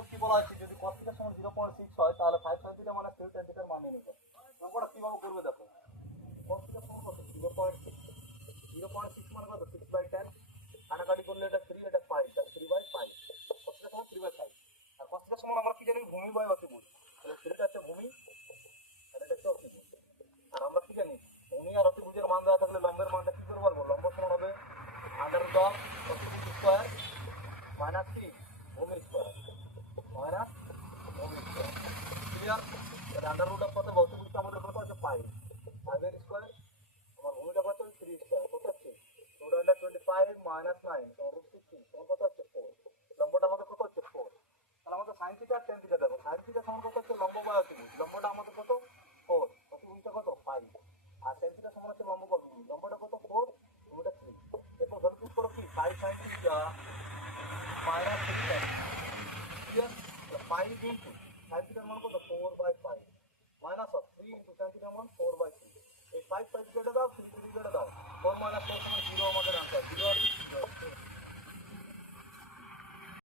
দেখো কি বলা হচ্ছে, যদি cos θ সমান 0.6 হয় তাহলে 5 sin θ মানে 3 tan θ এর মান নির্ণয় করো। অঙ্কটা কিভাবে করবে দেখো, cos θ সমান কত 0.6, 0.6 মানে কত 6/10, কাটাকাটি করলে এটা 3 এটা 5, তাহলে 3/5, cos θ সমান 3/5। আর cos θ সমান আমরা কি জানি, ভূমি বাই অতিভুজ, তাহলে 3টা হচ্ছে ভূমি আর এটা হচ্ছে অতিভুজ। আর আমরা কি জানি, ভূমি আর অতিভুজের মান দেওয়া থাকলে লম্বের মানটা কি করে পারবো, লম্ব সমান হবে √10 অতিভুজ স্কয়ার মাইনাস কি ভূমি স্কয়ার মাইনাস ভূমি স্কয়ার। ক্লিয়ার? তাহলে √10 কত, অতিভুজটা আমাদের কত হচ্ছে 5, 5 এর স্কয়ার, আমার ভূমিটা কত 3 স্কয়ার, কত হচ্ছে 225 মাইনাস 9 সমান √16 সমান কত হচ্ছে 4, লম্বটা আমাদের কত হচ্ছে 4। তাহলে আমাদের sin θ আর tan θ দেখো, sin θ সমান কত হচ্ছে লম্ব বাই অতিভুজ, লম্বটা আমাদের কত 4, অতিভুজটা কত 5, আর tan θ সমান হচ্ছে লম্ব বাই অতিভুজ, লম্বটা কত 4, ভূমিটা 3। এরপর সলিউট করো কি 5 sin θ মাইনাস 6 tan, ঠিক আছে? 5 ইনটু sin θ মান কত 4/5 মাইনাস অফ 3 ইনটু tan θ মান 4/3। এই 5 5 কেটে দাও, 3 3 কেটে দাও, 4 - 4 =